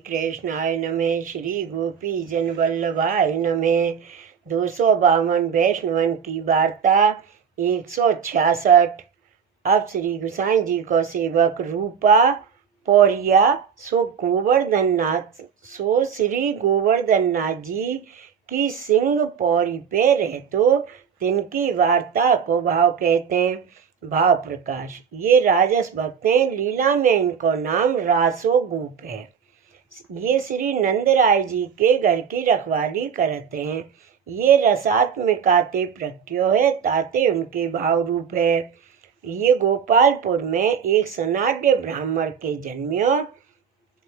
कृष्णाय नमः। श्री गोपी जन वल्लभाय नमः। 252 वैष्णवन की वार्ता 166। अब श्री गोसाई जी को सेवक रूपा पौरिया सो श्री गोवर्धन नाथ जी की सिंह पौरी पे रहतो तिनकी वार्ता को भाव कहते हैं। भाव प्रकाश। ये राजस भक्त हैं, लीला में इनको नाम रासो गोप है। ये श्री नंदराय जी के घर की रखवाली करते हैं। ये रसात्मिकाते प्रक्रियो है, ताते उनके भाव रूप है। ये गोपालपुर में एक सनाड्य ब्राह्मण के जन्मियो,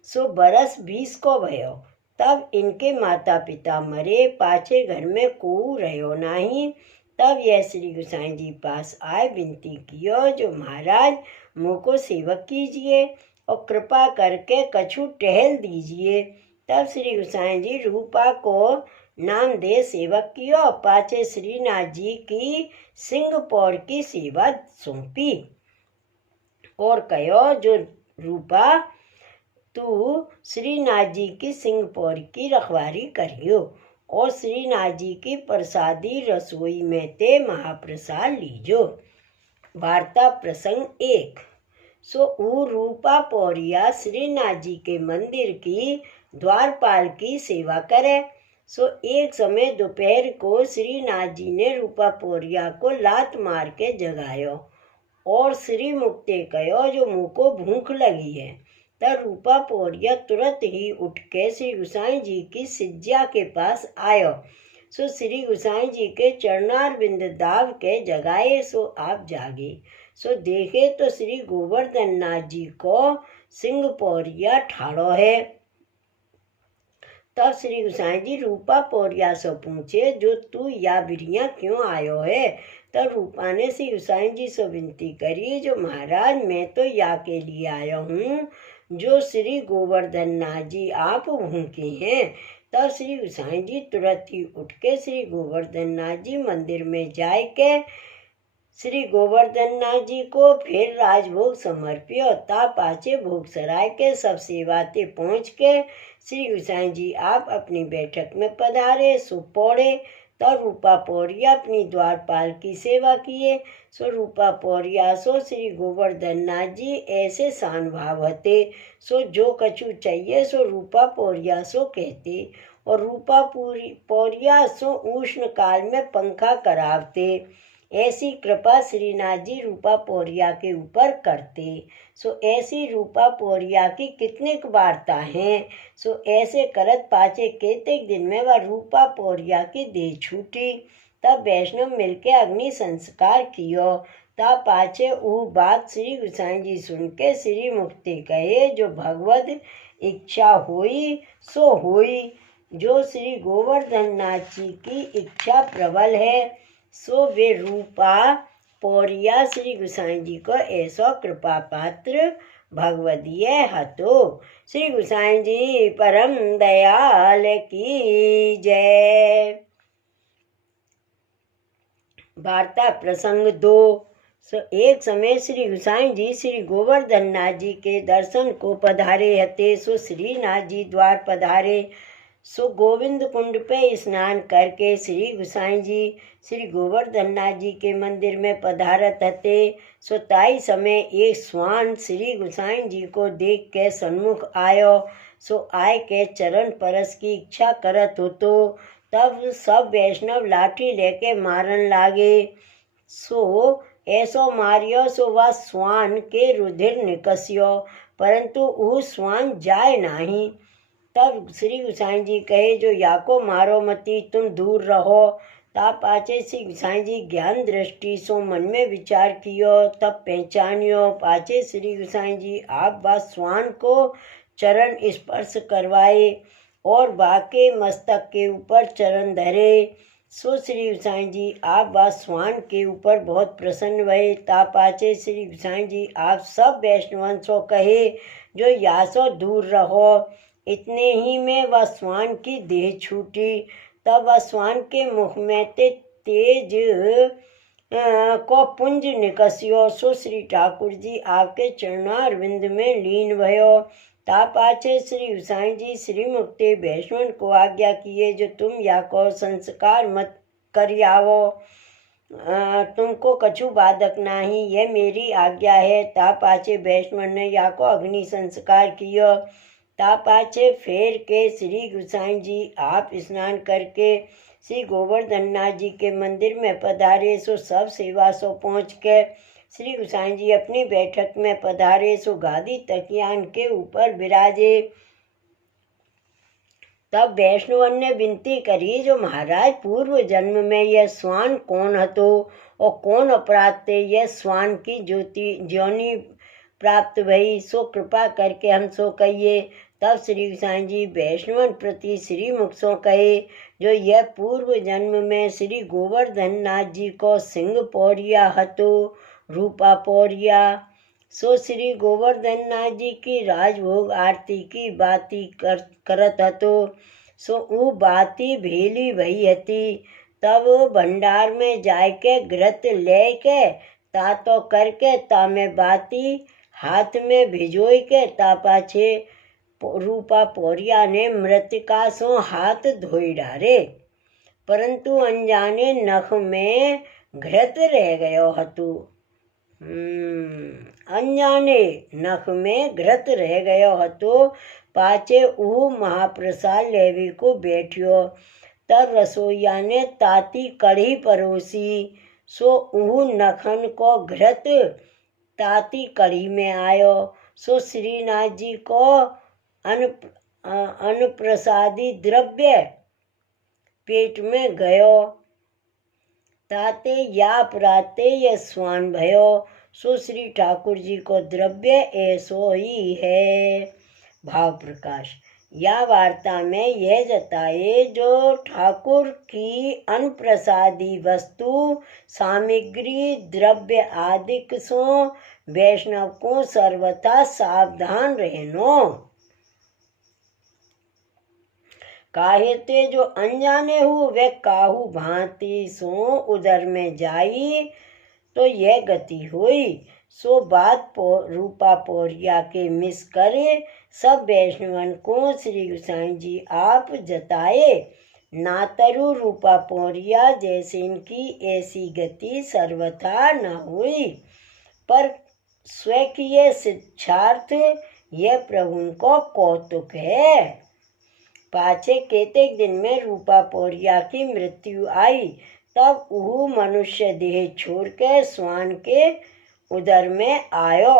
सो बरस 20 को भयो। तब इनके माता पिता मरे, पाछे घर में को रहो नहीं। तब यह श्री गोसाई जी पास आए, विनती कियो जो महाराज मुझको सेवक कीजिए और कृपा करके कछु टहल दीजिए। तब श्री गोसाई जी रूपा को नाम दे सेवक कियो और पाछे श्रीनाथ जी की सिंह पौर की सेवा सौंपी और कहो जो रूपा तू श्रीनाथ जी की सिंह पौर की रखवारी करियो और श्रीनाथ जी की प्रसादी रसोई में ते महाप्रसाद लीजो। वार्ता प्रसंग 1। सो रूपा पौरिया श्रीनाथ जी के मंदिर की द्वारपाल की सेवा करे। सो एक समय दोपहर को श्रीनाथ जी ने रूपा पौरिया को लात मार के जगायो और श्री मुक्ते कहो जो मुँह को भूख लगी है। तब रूपा पौरिया तुरंत ही उठ के श्री गोसाई जी की सिज्जा के पास आयो। सो श्री गोसाई जी के चरणारविंद दाव के जगाए, सो आप जागे। सो देखे तो श्री गोवर्धन नाथ जी को सिंह पौरिया ठाड़ो है। तब श्री गोसाई जी रूपा पौरिया से पूछे जो तू या बिरिया क्यों आयो है। तब रूपा ने श्री गोसाई जी से विनती करी जो महाराज मैं तो या के लिए आया हूँ जो श्री गोवर्धन नाथ जी आप भूखे हैं। तब श्री गोसाई जी तुरंत ही उठ के श्री गोवर्धन नाथ जी मंदिर में जाए के श्री गोवर्धन नाथ जी को फिर राजभोग समर्पियो। ता पाछे भोग सराय के सब सेवाते पहुँच के श्री गोसाई जी आप अपनी बैठक में पधारे। सो पौड़े। तब रूपा पौरिया अपनी द्वारपाल की सेवा किए। सो रूपा पौरिया सो श्री गोवर्धन नाथ जी ऐसे शान भाव हते, सो जो कछु चाहिए सो रूपा पौरिया सो कहते और रूपा पौरिया सो उष्ण काल में पंखा करावते। ऐसी कृपा श्रीनाथ जी रूपा पौरिया के ऊपर करते। सो ऐसी रूपा पौरिया की कितनी वार्ता हैं। सो ऐसे करत पाछे केतेक दिन में वह रूपा पौरिया की देह छूटी। तब वैष्णव मिलके अग्नि संस्कार कियो। तब पाछे वो बात श्री गोसाई जी सुन के श्री मुक्ति कहे जो भगवत इच्छा हुई सो हुई। जो श्री गोवर्धन नाथ जी की इच्छा प्रबल है सो वे रूपा पौरिया श्री गोसाई जी को ऐसा कृपा पात्र भगवदीय हतो। श्री गोसाई जी परम दयाल की जय। वार्ता प्रसंग 2। एक समय श्री गोसाई जी श्री गोवर्धन नाथ जी के दर्शन को पधारे हते। सो श्रीनाथ जी द्वार पधारे। सो गोविंद कुंड पे स्नान करके श्री गोसाई जी श्री गोवर्धन नाथ जी के मंदिर में पधारत हते। सो ताई समय एक स्वान श्री गोसाई जी को देख के सन्मुख आयो। सो आय के चरण परस की इच्छा करत हो तो तब सब वैष्णव लाठी लेके मारन लागे। सो ऐसो मारियो सो वह स्वान के रुधिर निकसियो, परंतु वो स्वान जाए नहीं। तब श्री गोसाई जी कहे जो याको मारो मती, तुम दूर रहो। ता पाछे श्री गोसाई जी ज्ञान दृष्टि सो मन में विचार कियो। तब पहचानियो। पाछे श्री गोसाई जी आप बा स्वान को चरण स्पर्श करवाए और बाके मस्तक के ऊपर चरण धरे। सो श्री गोसाई जी आप बा स्वान के ऊपर बहुत प्रसन्न भये। ता पाछे श्री गोसाई जी आप सब वैष्णवन सो कहे जो यासो दूर रहो। इतने ही में वह स्वान की देह छूटी। तब वह स्वान के मुख में तेज को पुंज निकसियो। सो श्री ठाकुर जी आपके चरणारविंद में लीन भयो। ता पाछे श्री गुसाई जी श्री मुक्ति वैष्णव को आज्ञा किए जो तुम या को संस्कार मत करियावो, तुमको कछु बाधक नाही, यह मेरी आज्ञा है। ता पाछे वैष्णव ने या को अग्नि संस्कार कियो। ता पाछे फेर के श्री गुसाई जी आप स्नान करके श्री गोवर्धन नाथ जी के मंदिर में पधारे। सो सब सेवा सो पहुँच के श्री गुसाई जी अपनी बैठक में पधारे। सो गादी तकियान के ऊपर विराजे। तब वैष्णवन ने विनती करी जो महाराज पूर्व जन्म में यह स्वान कौन हतो और कौन अपराध थे यह स्वान की ज्योनि प्राप्त भई, सो कृपा करके हम सो कहिए। तब श्री गुसाई जी वैष्णवन प्रति श्री मुख सो कहे जो यह पूर्व जन्म में श्री गोवर्धन नाथ जी को सिंह पौरिया हतो रूपा पौरिया। सो श्री गोवर्धन नाथ जी की राजभोग आरती की बाती करत हतो। सो ऊ बाती भेली भई हती। तब भंडार में जाके घृत ले के तातो करके ता में बाती हाथ में भिजोई के ता पाछे रूपा पौरिया ने मृतिका सो हाथ धोई डारे, परंतु अनजाने नख में घृत रह गयो हतु। अनजाने नख में घृत रह गयो हतो। पाछे ऊ महाप्रसाद लेवी को बैठियो। तब रसोईया ने ताती कढ़ी परोसी। सो ऊ नखन को घृत ताती कढ़ी में आयो। सो श्रीनाथ जी को अनप्रसादी द्रव्य पेट में गयो। ताते या प्राते ये स्वान भयो। सो श्री ठाकुर जी को द्रव्य ऐसो ही है। भाव प्रकाश या वार्ता में यह जताए जो ठाकुर की अनप्रसादी वस्तु सामग्री द्रव्य आदि सो वैष्णव को सर्वथा सावधान रहनो। काहेते जो अनजाने हु वे काहू भांति सो उदर में जाई तो यह गति हुई। सो बात रूपा पौरिया के मिस करे सब वैष्णवन को श्री गुसाई जी आप जताए। नातरु रूपा पौरिया जैसे इनकी ऐसी गति सर्वथा न हुई, पर स्वकीय शिक्षार्थ यह प्रभु को कौतुक है। पाछे केतेक दिन में रूपा पौरिया की मृत्यु आई। तब वह मनुष्य देह छोड़ के स्वान के उदर में आयो।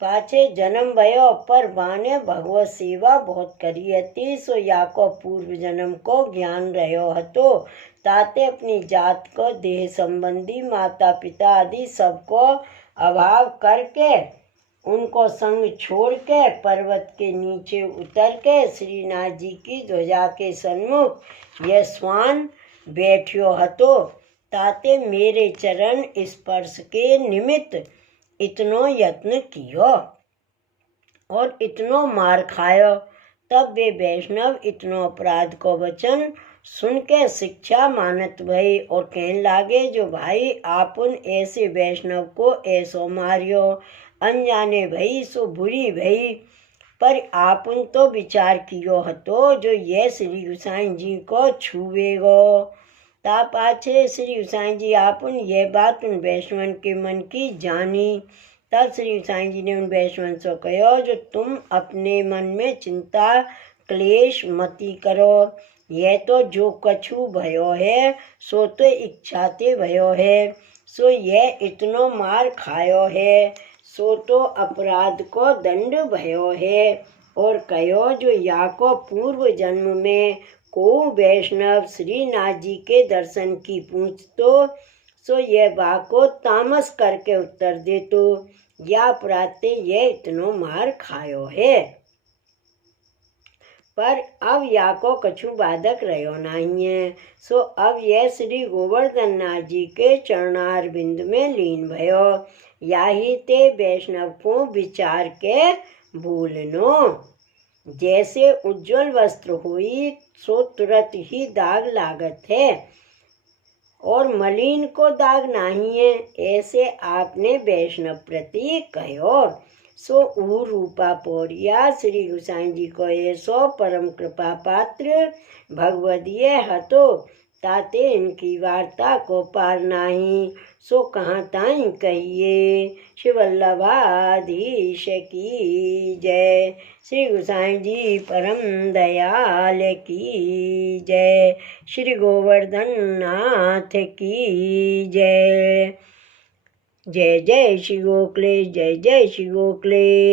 पाछे जन्म भयो पर बाने भगवत सेवा बहुत करी हती। सो या को पूर्व जन्म को ज्ञान रहो हतो। ताते अपनी जात को देह संबंधी माता पिता आदि सबको अभाव करके उनको संग छोड़ के पर्वत के नीचे उतर के श्रीनाथ जी की ध्वजा के सन्मुख यह स्वान बैठियो हतो। ताते मेरे चरण स्पर्श के निमित्त इतनो यत्न कियो और इतनो मार खायो। तब वे वैष्णव इतनो अपराध को वचन सुन के शिक्षा मानत भई और कहने लागे जो भाई आपुन ऐसे वैष्णव को ऐसो मारियो अनजाने भई सो बुरी भई, पर आपुन तो विचार कियो हतो जो ये श्री गुसाई जी को छुएगो। ता पाछे श्री गुसाई जी आपुन यह बात उन वैष्णवन के मन की जानी। तब श्री गुसाई जी ने उन वैष्णवन से कहो जो तुम अपने मन में चिंता क्लेश मती करो। यह तो जो कछु भयो है सो तो इच्छाते भयो है। सो यह इतनो मार खायो है सो तो अपराध को दंड भयो है। और कहो जो या को पूर्व जन्म में को वैष्णव श्रीनाथ जी के दर्शन की पूछतो सो यह बा को तामस करके उत्तर दे तो या प्राते यह इतनो मार खायो है। पर अब या को कछु बाधक रहो नहीं है। सो अब यह श्री गोवर्धन नाथ जी के चरणार बिंद में लीन भयो। याही ते वैष्णव को विचार के भूलनो। जैसे उज्जवल वस्त्र हुई सो तुरंत ही दाग लागत है और मलिन को दाग नहीं है, ऐसे आपने वैष्णव प्रति कहो। सो ऊ रूपा पौरिया श्री गोसाई जी को ये सो परम कृपा पात्र भगवदीय हतो ताते इनकी वार्ता को पार नाही सो कहाँ ताई कहिए। श्री वल्लभाधीश की जय। श्री गोसाई जी परम दयाल की जय। श्री गोवर्धन नाथ की जय। जय जय श्री गोखले, जय जय श्री गोखले।